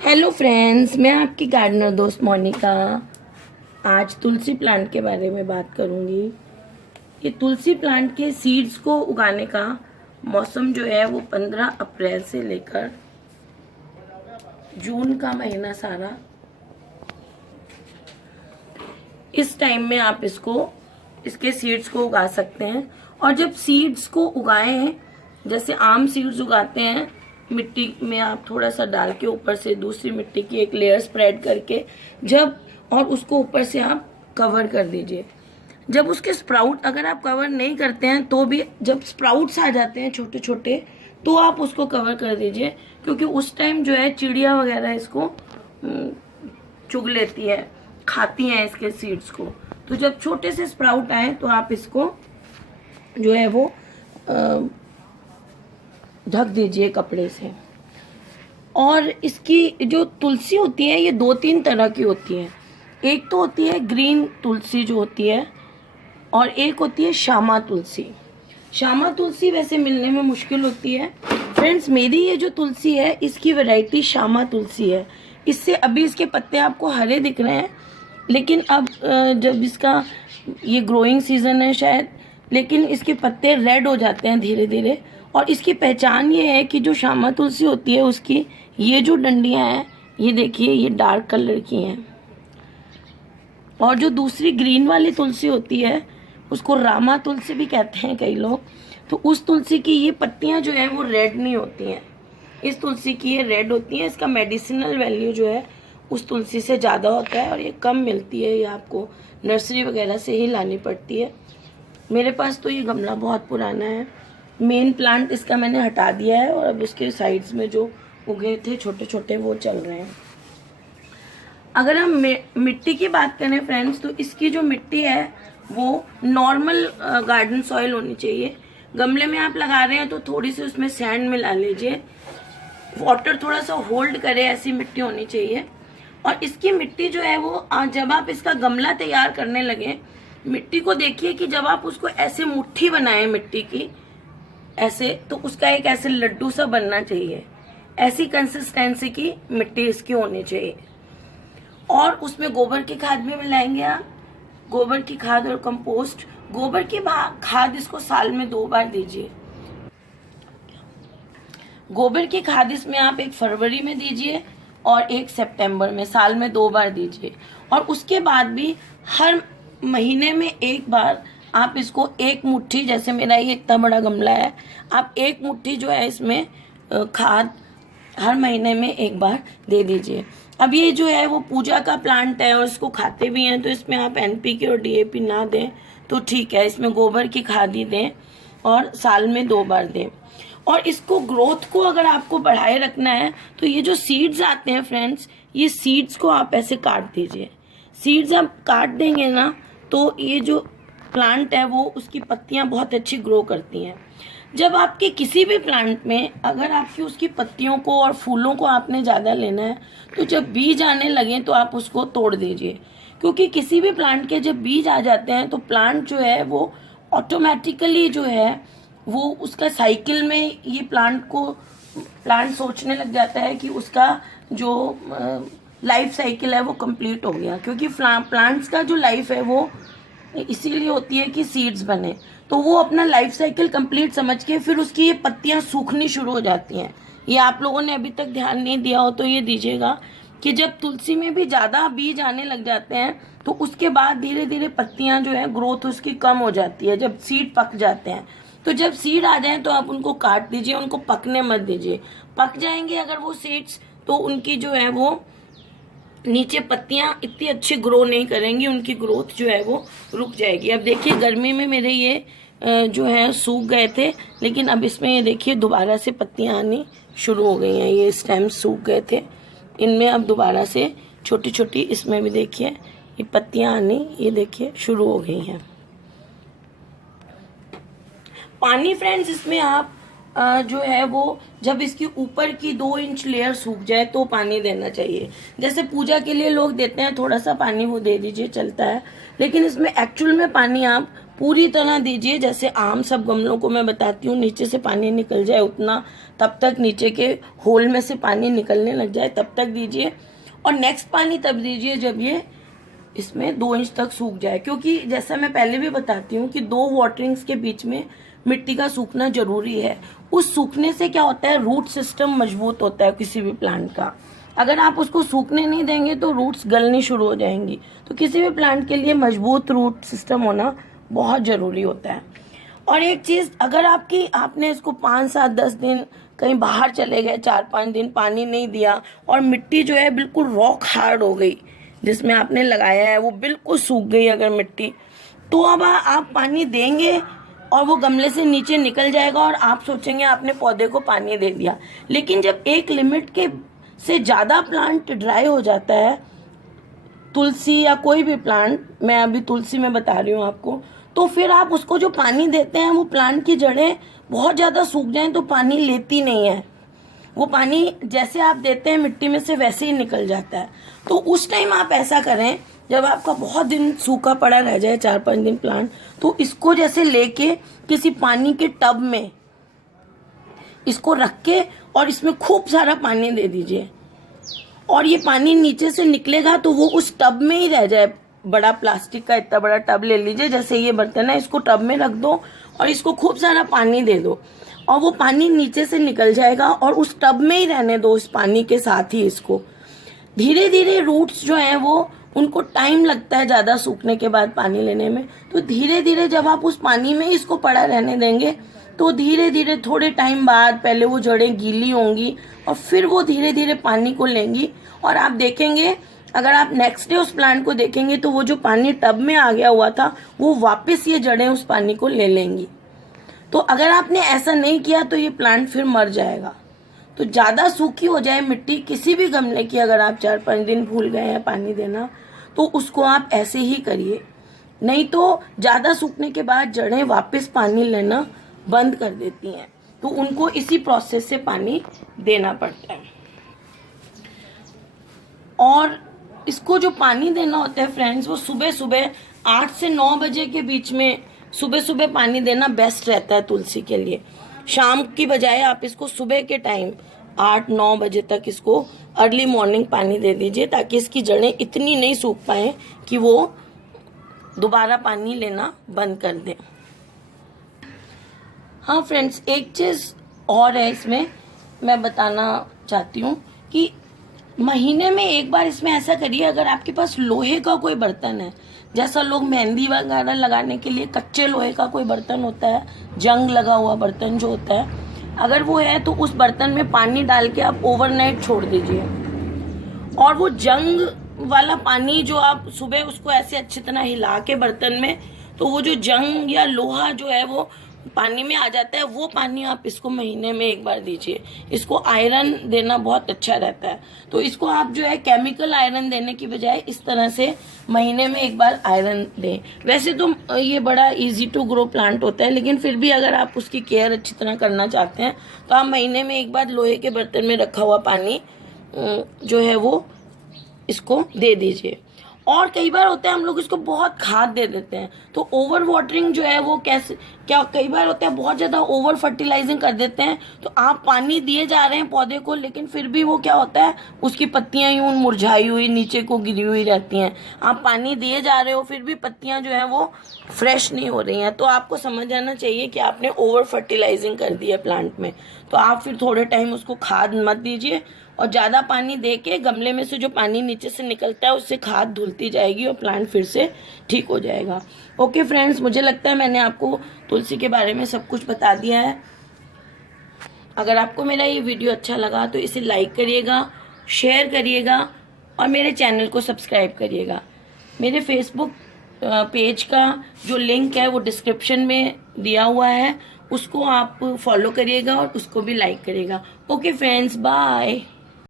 Hello friends, मैं आपकी gardener दोस्त मोनिका। आज तुलसी प्लांट के बारे में बात करूंगी। ये तुलसी प्लांट के सीड्स को उगाने का मौसम जो है वो 15 अप्रैल से लेकर जून का महीना सारा, इस टाइम में आप इसके सीड्स को उगा सकते हैं। और जब सीड्स को उगाएं, जैसे आम सीड्स उगाते हैं, मिट्टी में आप थोड़ा सा डाल के ऊपर से दूसरी मिट्टी की एक लेयर स्प्रेड करके और उसको ऊपर से आप कवर कर दीजिए। जब उसके स्प्राउट, अगर आप कवर नहीं करते हैं तो भी जब स्प्राउट्स आ जाते हैं छोटे छोटे, तो आप उसको कवर कर दीजिए, क्योंकि उस टाइम जो है चिड़िया वगैरह इसको चुग लेती है, खाती हैं इसके सीड्स को। तो जब छोटे से स्प्राउट आए तो आप इसको जो है वो ढक दीजिए कपड़े से। और इसकी जो तुलसी होती है ये 2-3 तरह की होती है। एक तो होती है ग्रीन तुलसी जो होती है, और एक होती है श्यामा तुलसी। श्यामा तुलसी वैसे मिलने में मुश्किल होती है फ्रेंड्स। मेरी ये जो तुलसी है इसकी वैरायटी श्यामा तुलसी है। इससे अभी इसके पत्ते आपको हरे दिख रहे हैं, लेकिन अब जब इसका ये ग्रोइंग सीजन है शायद, लेकिन इसके पत्ते रेड हो जाते हैं धीरे धीरे। और इसकी पहचान ये है कि जो श्यामा तुलसी होती है उसकी ये जो डंडियां हैं, ये देखिए, ये डार्क कलर की हैं। और जो दूसरी ग्रीन वाली तुलसी होती है उसको रामा तुलसी भी कहते हैं कई लोग। तो उस तुलसी की ये पत्तियां जो है वो रेड नहीं होती हैं, इस तुलसी की ये रेड होती हैं। इसका मेडिसिनल वैल्यू जो है उस तुलसी से ज़्यादा होता है, और ये कम मिलती है, ये आपको नर्सरी वगैरह से ही लानी पड़ती है। मेरे पास तो ये गमला बहुत पुराना है। मेन प्लांट इसका मैंने हटा दिया है, और अब उसके साइड्स में जो उगे थे छोटे छोटे वो चल रहे हैं। अगर हम मिट्टी की बात करें फ्रेंड्स, तो इसकी जो मिट्टी है वो नॉर्मल गार्डन सॉइल होनी चाहिए। गमले में आप लगा रहे हैं तो थोड़ी सी उसमें सैंड मिला लीजिए, वाटर थोड़ा सा होल्ड करे, ऐसी मिट्टी होनी चाहिए। और इसकी मिट्टी जो है वो जब आप इसका गमला तैयार करने लगे, मिट्टी को देखिए कि जब आप उसको ऐसे मुट्ठी बनाएं मिट्टी की ऐसे, तो उसका एक ऐसे लड्डू सा बनना चाहिए। ऐसी कंसिस्टेंसी की मिट्टी इसकी होनी चाहिए। और उसमें गोबर की खाद भी मिलाएंगे आप, गोबर की खाद और कंपोस्ट। गोबर की खाद इसको साल में 2 बार दीजिए। गोबर की खाद इसमें आप 1 फरवरी में दीजिए और 1 सितंबर में, साल में 2 बार दीजिए। और उसके बाद भी हर महीने में 1 बार आप इसको 1 मुट्ठी, जैसे मेरा ये इतना बड़ा गमला है, आप 1 मुट्ठी जो है इसमें खाद हर महीने में 1 बार दे दीजिए। अब ये जो है वो पूजा का प्लांट है और इसको खाते भी हैं, तो इसमें आप NPK और DAP ना दें तो ठीक है, इसमें गोबर की खाद ही दें और साल में 2 बार दें। और इसको ग्रोथ को अगर आपको बढ़ाए रखना है तो ये जो सीड्स आते हैं फ्रेंड्स, ये सीड्स को आप ऐसे काट दीजिए। सीड्स आप काट देंगे ना तो ये जो प्लांट है वो, उसकी पत्तियां बहुत अच्छी ग्रो करती हैं। जब आपके किसी भी प्लांट में अगर आपकी उसकी पत्तियों को और फूलों को आपने ज़्यादा लेना है, तो जब बीज आने लगे तो आप उसको तोड़ दीजिए। क्योंकि किसी भी प्लांट के जब बीज आ जाते हैं तो प्लांट जो है वो ऑटोमेटिकली जो है वो उसका साइकिल में, ये प्लांट सोचने लग जाता है कि उसका जो लाइफ साइकिल है वो कंप्लीट हो गया। क्योंकि प्लांट्स का जो लाइफ है वो इसीलिए होती है कि सीड्स बने, तो वो अपना लाइफ साइकिल कंप्लीट समझ के फिर उसकी ये पत्तियां सूखनी शुरू हो जाती हैं। ये आप लोगों ने अभी तक ध्यान नहीं दिया हो तो ये दीजिएगा कि जब तुलसी में भी ज़्यादा बीज आने लग जाते हैं तो उसके बाद धीरे धीरे पत्तियां जो है, ग्रोथ उसकी कम हो जाती है जब सीड पक जाते हैं। तो जब सीड आ जाए तो आप उनको काट दीजिए, उनको पकने मत दीजिए। पक जाएंगे अगर वो सीड्स, तो उनकी जो है वो नीचे पत्तियां इतनी अच्छी ग्रो नहीं करेंगी, उनकी ग्रोथ जो है वो रुक जाएगी। अब देखिए गर्मी में मेरे ये जो है सूख गए थे, लेकिन अब इसमें ये देखिए दोबारा से पत्तियां आनी शुरू हो गई हैं। ये स्टेम्स सूख गए थे, इनमें अब दोबारा से छोटी छोटी, इसमें भी देखिए ये पत्तियां आनी, ये देखिए शुरू हो गई हैं। पानी फ्रेंड्स इसमें आप जो है वो जब इसकी ऊपर की 2 इंच लेयर सूख जाए तो पानी देना चाहिए। जैसे पूजा के लिए लोग देते हैं थोड़ा सा पानी, वो दे दीजिए, चलता है, लेकिन इसमें एक्चुअल में पानी आप पूरी तरह दीजिए। जैसे आम सब गमलों को मैं बताती हूँ नीचे से पानी निकल जाए उतना, तब तक नीचे के होल में से पानी निकलने लग जाए तब तक दीजिए। और नेक्स्ट पानी तब दीजिए जब ये इसमें 2 इंच तक सूख जाए, क्योंकि जैसा मैं पहले भी बताती हूँ कि 2 वाटरिंग्स के बीच में मिट्टी का सूखना जरूरी है। उस सूखने से क्या होता है, रूट सिस्टम मजबूत होता है किसी भी प्लांट का। अगर आप उसको सूखने नहीं देंगे तो रूट्स गलनी शुरू हो जाएंगी। तो किसी भी प्लांट के लिए मजबूत रूट सिस्टम होना बहुत ज़रूरी होता है। और एक चीज़, अगर आपने इसको 5, 7, 10 दिन कहीं बाहर चले गए, 4, 5 दिन पानी नहीं दिया और मिट्टी जो है बिल्कुल रॉक हार्ड हो गई, जिसमें आपने लगाया है वो बिल्कुल सूख गई अगर मिट्टी, तो अब आप पानी देंगे और वो गमले से नीचे निकल जाएगा और आप सोचेंगे आपने पौधे को पानी दे दिया। लेकिन जब एक लिमिट के से ज़्यादा प्लांट ड्राई हो जाता है, तुलसी या कोई भी प्लांट, मैं अभी तुलसी में बता रही हूँ आपको, तो फिर आप उसको जो पानी देते हैं वो प्लांट की जड़ें बहुत ज़्यादा सूख जाएं तो पानी लेती नहीं है। वो पानी जैसे आप देते हैं मिट्टी में से वैसे ही निकल जाता है। तो उस टाइम आप ऐसा करें, जब आपका बहुत दिन सूखा पड़ा रह जाए, 4-5 दिन प्लांट, तो इसको जैसे लेके किसी पानी के टब में इसको रख के और इसमें खूब सारा पानी दे दीजिए और ये पानी नीचे से निकलेगा तो वो उस टब में ही रह जाए। बड़ा प्लास्टिक का इतना बड़ा टब ले लीजिए, जैसे ये बर्तन है, इसको टब में रख दो और इसको खूब सारा पानी दे दो और वो पानी नीचे से निकल जाएगा और उस टब में ही रहने दो इस पानी के साथ ही। इसको धीरे धीरे रूट्स जो हैं वो, उनको टाइम लगता है ज़्यादा सूखने के बाद पानी लेने में, तो धीरे धीरे जब आप उस पानी में इसको पड़ा रहने देंगे तो धीरे धीरे थोड़े टाइम बाद पहले वो जड़ें गीली होंगी और फिर वो धीरे धीरे पानी को लेंगी। और आप देखेंगे, अगर आप नेक्स्ट डे उस प्लांट को देखेंगे तो वो जो पानी टब में आ गया हुआ था वो वापस ये जड़ें उस पानी को ले लेंगी। तो अगर आपने ऐसा नहीं किया तो ये प्लांट फिर मर जाएगा। तो ज़्यादा सूखी हो जाए मिट्टी किसी भी गमले की, अगर आप 4-5 दिन भूल गए हैं पानी देना, तो उसको आप ऐसे ही करिए। नहीं तो ज़्यादा सूखने के बाद जड़ें वापस पानी लेना बंद कर देती हैं, तो उनको इसी प्रोसेस से पानी देना पड़ता है। और इसको जो पानी देना होता है फ्रेंड्स, वो सुबह सुबह 8 से 9 बजे के बीच में सुबह सुबह पानी देना बेस्ट रहता है तुलसी के लिए। शाम की बजाय आप इसको सुबह के टाइम 8-9 बजे तक इसको अर्ली मॉर्निंग पानी दे दीजिए, ताकि इसकी जड़ें इतनी नहीं सूख पाए कि वो दोबारा पानी लेना बंद कर दें। हाँ फ्रेंड्स, एक चीज़ और है इसमें मैं बताना चाहती हूँ कि महीने में एक बार इसमें ऐसा करिए, अगर आपके पास लोहे का कोई बर्तन है, जैसा लोग मेहंदी वगैरह लगाने के लिए कच्चे लोहे का कोई बर्तन होता है, जंग लगा हुआ बर्तन जो होता है, अगर वो है तो उस बर्तन में पानी डाल के आप ओवरनाइट छोड़ दीजिए। और वो जंग वाला पानी जो आप सुबह उसको ऐसे अच्छी तरह हिला के बर्तन में, तो वो जो जंग या लोहा जो है वो पानी में आ जाता है, वो पानी आप इसको महीने में एक बार दीजिए। इसको आयरन देना बहुत अच्छा रहता है, तो इसको आप जो है केमिकल आयरन देने की बजाय इस तरह से महीने में एक बार आयरन दें। वैसे तो ये बड़ा इजी टू ग्रो प्लांट होता है, लेकिन फिर भी अगर आप उसकी केयर अच्छी तरह करना चाहते हैं तो आप महीने में एक बार लोहे के बर्तन में रखा हुआ पानी जो है वो इसको दे दीजिए। और कई बार होता है हम लोग इसको बहुत खाद दे देते हैं, तो ओवर वाटरिंग जो है वो कई बार होता है बहुत ज़्यादा ओवर फर्टिलाइजिंग कर देते हैं। तो आप पानी दिए जा रहे हैं पौधे को, लेकिन फिर भी वो क्या होता है, उसकी पत्तियां यूं मुरझाई हुई नीचे को गिरी हुई रहती हैं। आप पानी दिए जा रहे हो फिर भी पत्तियां जो है वो फ्रेश नहीं हो रही हैं, तो आपको समझ आना चाहिए कि आपने ओवर फर्टिलाइजिंग कर दी है प्लांट में। तो आप फिर थोड़े टाइम उसको खाद मत दीजिए और ज़्यादा पानी दे के गमले में से जो पानी नीचे से निकलता है उससे खाद धुलती जाएगी और प्लांट फिर से ठीक हो जाएगा। ओके फ्रेंड्स, मुझे लगता है मैंने आपको तुलसी के बारे में सब कुछ बता दिया है। अगर आपको मेरा ये वीडियो अच्छा लगा तो इसे लाइक करिएगा, शेयर करिएगा और मेरे चैनल को सब्सक्राइब करिएगा। मेरे फेसबुक पेज का जो लिंक है वो डिस्क्रिप्शन में दिया हुआ है, उसको आप फॉलो करिएगा और उसको भी लाइक करिएगा। Okay friends, bye.